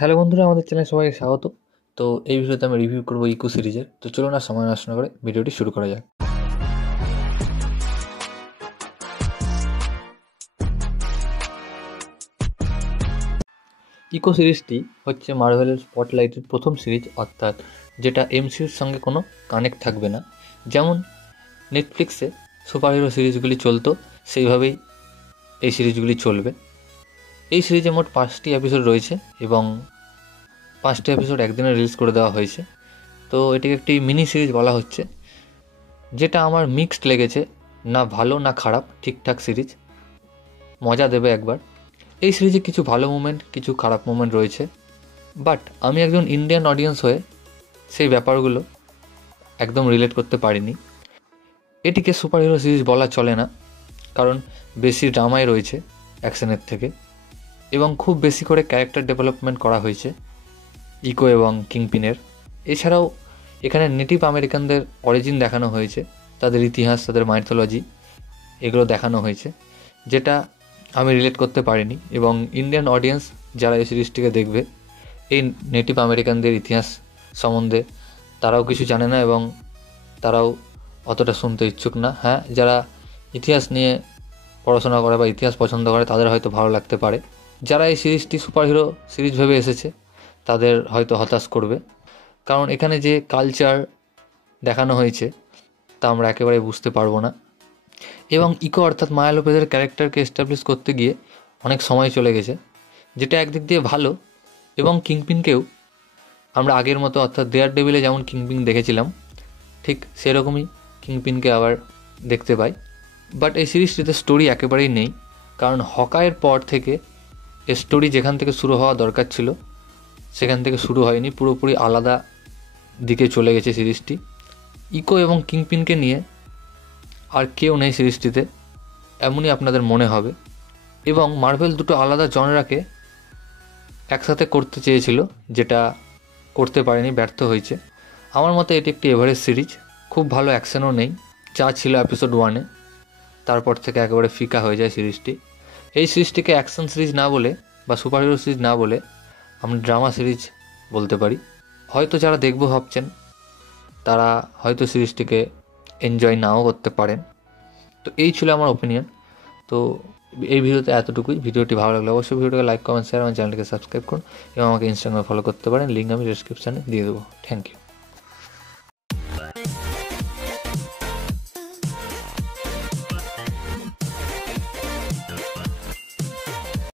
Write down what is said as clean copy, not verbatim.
Hello বন্ধুরা, আমাদের চ্যানেলে সবাইকে স্বাগত। তো এই ভিডিওতে আমি রিভিউ করবো ইকো সিরিজের। তো চলুন আর সময় নষ্ট না করে ভিডিওটি শুরু করা যাক। ইকো সিরিজটি হচ্ছে মার্ভেলের স্পটলাইটের প্রথম সিরিজ, অর্থাৎ যেটা এমসিইউর সঙ্গে কোনো কানেক্ট থাকবে না। যেমন নেটফ্লিক্সে সুপারহিরো সিরিজগুলি চলতো, সেইভাবেই এই সিরিজগুলি চলবে। এই সিরিজে মোট 5টি এপিসোড রয়েছে এবং 5টি এপিসোড একদিনে রিলিজ করে দেওয়া হয়েছে। তো এটিকে একটি মিনি সিরিজ বলা হচ্ছে, যেটা আমার মিক্সড লেগেছে, না ভালো না খারাপ, ঠিকঠাক সিরিজ, মজা দেবে একবার। এই সিরিজে কিছু ভালো মোমেন্ট, কিছু খারাপ মোমেন্ট রয়েছে, বাট আমি একজন ইন্ডিয়ান অডিয়েন্স হয়ে সেই ব্যাপারগুলো একদম রিলেট করতে পারিনি। এটিকে সুপারহিরো সিরিজ বলা চলে না, কারণ বেশি ড্রামাই রয়েছে অ্যাকশনের থেকে, এবং খুব বেশি করে ক্যারেক্টার ডেভেলপমেন্ট করা হয়েছে ইকো এবং কিংপিনের। এছাড়াও এখানে নেটিভ আমেরিকানদের অরিজিন দেখানো হয়েছে, তাদের ইতিহাস, তাদের মাইথোলজি, এগুলো দেখানো হয়েছে, যেটা আমি রিলেট করতে পারিনি। এবং ইন্ডিয়ান অডিয়েন্স যারা এই সিরিজটিকে দেখবে, এই নেটিভ আমেরিকানদের ইতিহাস সম্বন্ধে তারাও কিছু জানে না এবং তারাও অতটা শুনতে ইচ্ছুক না। হ্যাঁ, যারা ইতিহাস নিয়ে পড়াশোনা করে বা ইতিহাস পছন্দ করে তাদের হয়তো ভালো লাগতে পারে। যারা এই সিরিজটি সুপারহিরো সিরিজ ভেবে এসেছে তাদের হয়তো হতাশ করবে, কারণ এখানে যে কালচার দেখানো হয়েছে তা আমরা একেবারে বুঝতে পারবো না। এবং ইকো অর্থাৎ মায়া লোপেজের ক্যারেক্টারকে এস্টাবলিশ করতে গিয়ে অনেক সময় চলে গেছে, যেটা একদিক দিয়ে ভালো। এবং কিংপিনকেও আমরা আগের মতো, অর্থাৎ দেয়ার ডেভিলে যেমন কিংপিন দেখেছিলাম, ঠিক সেরকমই কিংপিনকে আবার দেখতে পাই। বাট এই সিরিজটিতে স্টোরি একেবারেই নেই, কারণ হকায়ের পর থেকে স্টোরি যেখান থেকে শুরু হওয়া দরকার ছিল সেখান থেকে শুরু হয়নি, পুরোপুরি আলাদা দিকে চলে গেছে সিরিজটি। ইকো এবং কিংপিনকে নিয়ে আর কেউ নেই সিরিজটিতে, এমনই আপনাদের মনে হবে। এবং মার্ভেল দুটো আলাদা জনরাকে একসাথে করতে চেয়েছিল, যেটা করতে পারেনি, ব্যর্থ হয়েছে। আমার মতে এটি একটি এভারেজ সিরিজ, খুব ভালো অ্যাকশনও নেই যা ছিল এপিসোড 1-এ, তারপর থেকে একেবারে ফিকা হয়ে যায় সিরিজটি। এই সিরিজটিকে অ্যাকশন সিরিজ না বলে বা সুপারহিরো সিরিজ না বলে আমরা ড্রামা সিরিজ বলতে পারি। হয়তো যারা দেখবো ভাবছেন তারা হয়তো সিরিজটিকে এনজয় নাও করতে পারেন। তো এই ছিল আমার ওপিনিয়ন। তো এই ভিডিওতে এতটুকুই। ভিডিওটি ভালো লাগলে অবশ্যই ভিডিওটাকে লাইক, কমেন্ট, শেয়ার, আমার চ্যানেলকে সাবস্ক্রাইব করুন এবং আমাকে ইনস্টাগ্রামে ফলো করতে পারেন, লিঙ্ক আমি ডেসক্রিপশানে দিয়ে দেবো। Thank you.